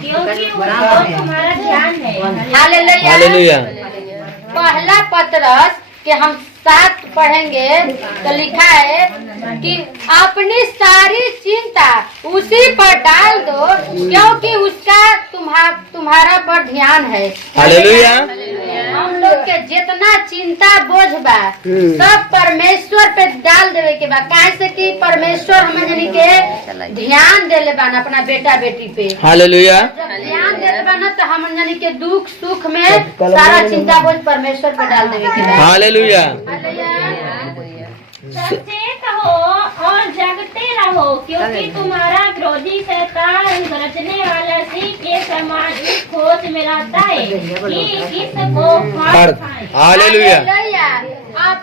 क्योंकि उसको तुम्हारा ध्यान है। हालेलुया। पहला पतरस कि हम 7 पढ़ेंगे तो लिखा है कि अपनी सारी चिंता उसी पर डाल दो क्योंकि उसका तुम्हारा पर ध्यान है। हालेलुया। हम लोग के जितना चिंता बोझ बा सब परमेश्वर पे डाल देवे के बा, काहे से कि परमेश्वर हमन के ध्यान देले बान अपना बेटा बेटी पे। हालेलुया। जब ध्यान देले बान तो हमन के दुख सुख में सारा चिंता बोझ परमेश्वर पे डाल देवे के बा। हालेलुया। सचेत हो और जगते रहो क्योंकि तुम्हारा विरोधी शैतान गरजने वाला सिंह के समान इस खोज में रहता है कि किसको फाड़ खाए। हालेलुया। आप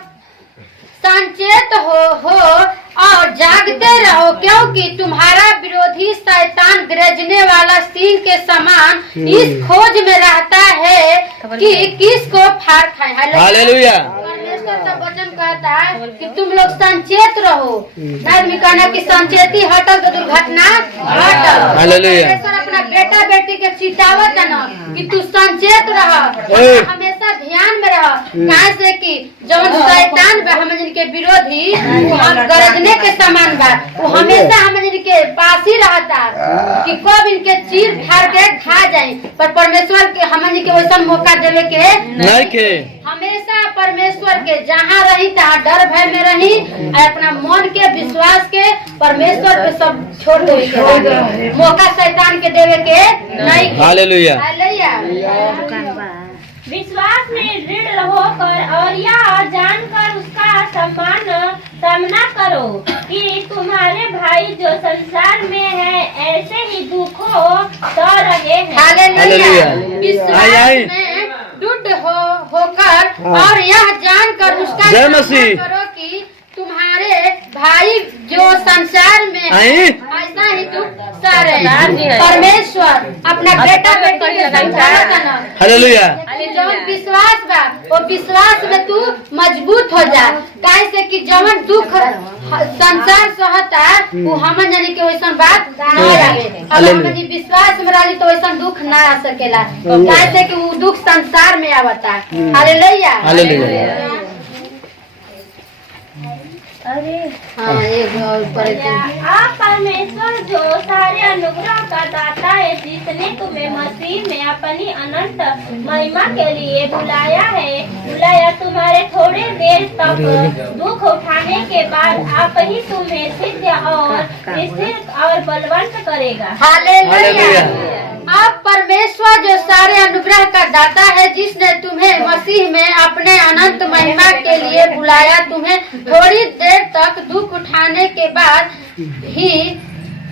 संचेत हो और जागते रहो क्योंकि तुम्हारा विरोधी शैतान गरजने वाला सिंह के समान इस खोज में रहता है कि किसको फाड़ खाए। हालेलुया। परमेश्वर का वचन कहता है कि तुम लोग संचेत रहो। आदमी कहना कि संचेती हटल तो दुर्घटना हटल। हालेलुया। परमेश्वर अपना बेटा बेटी के चितावत है ना कि तू संचेत रह, हमेशा ध्यान में रह, कहाँ से कि जौन शैतान बा हम के विरोधी गरजने के समान बा, वो हमेशा हम के पास ही रहता कि कब इनके चीर फाड़ के खा जाए, पर परमेश्वर के हम के वैसा मौका देवे के नहीं के। हमेशा परमेश्वर के जहाँ रही तहाँ डर भय में रही, अपना मन के विश्वास के परमेश्वर पे सब छोड़ देवे के, मौका शैतान के देवे के नहीं। हालेलुया। विश्वास में दृढ़ होकर और यह जानकर उसका सामना करो कि तुम्हारे भाई जो संसार में है ऐसे ही दुखों तो रहे हैं। हालेलुया। विश्वास में दृढ़ होकर और यह जानकर उसका सामना करो कि तुम्हारे भाई जो संसार में है ऐसा ही दुख सह रहे हैं। परमेश्वर अपना बेटा बेटी के समझाता ना। हालेलुया। जो विश्वास बा वो विश्वास में तू मजबूत हो जा, काहे से कि जवन दुख संसार सहता वो हमन जानी के वैसा बात ना आवे। अगर हमन विश्वास में रही तो वैसा दुख ना आ सकेला, काहे से कि वो दुख संसार में आवता। हालेलुया। हालेलुया। अरे हाँ आप परमेश्वर जो सारे अनुग्रह का दाता है, जिसने तुम्हें मसीह में अपनी अनंत महिमा के लिए बुलाया तुम्हारे थोड़े देर तक दुख उठाने के बाद आप ही तुम्हें सिद्ध और निश्चित और बलवंत करेगा। हालेलुया। आप परमेश्वर जो सारे अनुग्रह का दाता है, जिसने तुम्हें मसीह में अपने अनंत महिमा के लिए बुलाया, तुम्हें थोड़ी देर तक दुख उठाने के बाद ही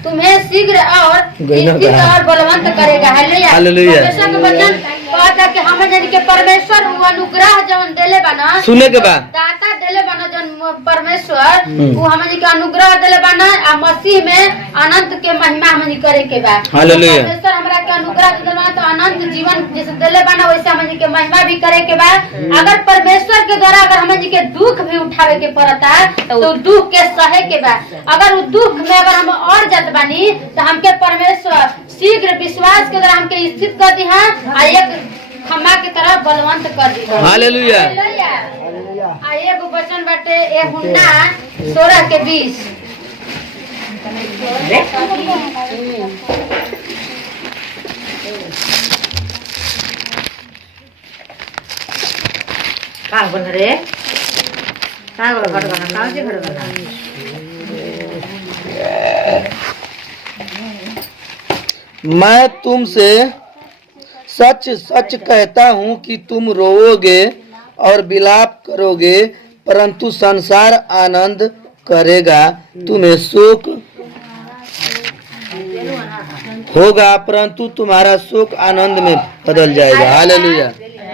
तुम्हें शीघ्र और निश्चित और बलवंत करेगा। हालेलुया। परमेश्वर का वचन कहता कि हम जान के परमेश्वर वो अनुग्रह जवन देले बना सुने के बाद दाता देले बना जन परमेश्वर वो हमन के अनुग्रह देले बना आ मसीह में अनंत के महिमा हमन करे के बा। हालेलुया। परमेश्वर हमरा के अनुग्रह देले तो अनंत जीवन जैसे देले बना वैसे हमन के महिमा भी करे के बा। अगर परमेश्वर के द्वारा अगर हमन के दुख भी उठावे के पड़ता तो दुख के सहे के बा। अगर वो दुख में अगर हम और जात बानी तो हमके परमेश्वर शीघ्र विश्वास के द्वारा हमके स्थित कर दी आ एक खम्बा की तरह बलवंत कर दी। हालेलुया। आ एगो वचन बाटे ए हुन्ना 16:20 का बन रे का घर बना का जे घर बना। मैं तुमसे सच सच कहता हूँ कि तुम रोओगे और विलाप करोगे, परंतु संसार आनंद करेगा। तुम्हें शोक होगा परंतु तुम्हारा शोक आनंद में बदल जाएगा। हालेलुया।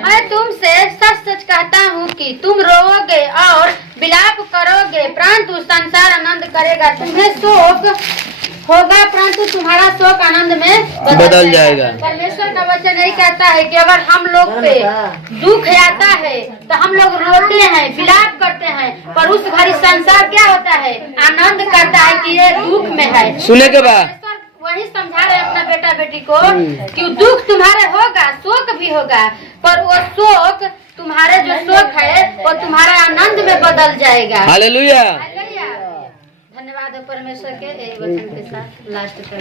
मैं तुमसे सच सच कहता हूँ कि तुम रोओगे और विलाप करोगे, परंतु संसार आनंद करेगा। तुम्हें शोक होगा परंतु तुम्हारा शोक आनंद में बदल जाएगा। परमेश्वर का वचन यही कहता है कि अगर हम लोग पे दुख आता है तो हम लोग रोते हैं, विलाप करते हैं, पर उस घड़ी संसार क्या होता है, आनंद करता है कि ये दुख में है। सुने के बाद वही समझा रहे अपना बेटा बेटी को कि दुख तुम्हारे होगा, शोक भी होगा, पर वो शोक तुम्हारे जो शोक है वो तुम्हारा आनंद में बदल जाएगा। हालेलुया। धन्यवाद परमेश्वर के वचन के साथ लास्ट कर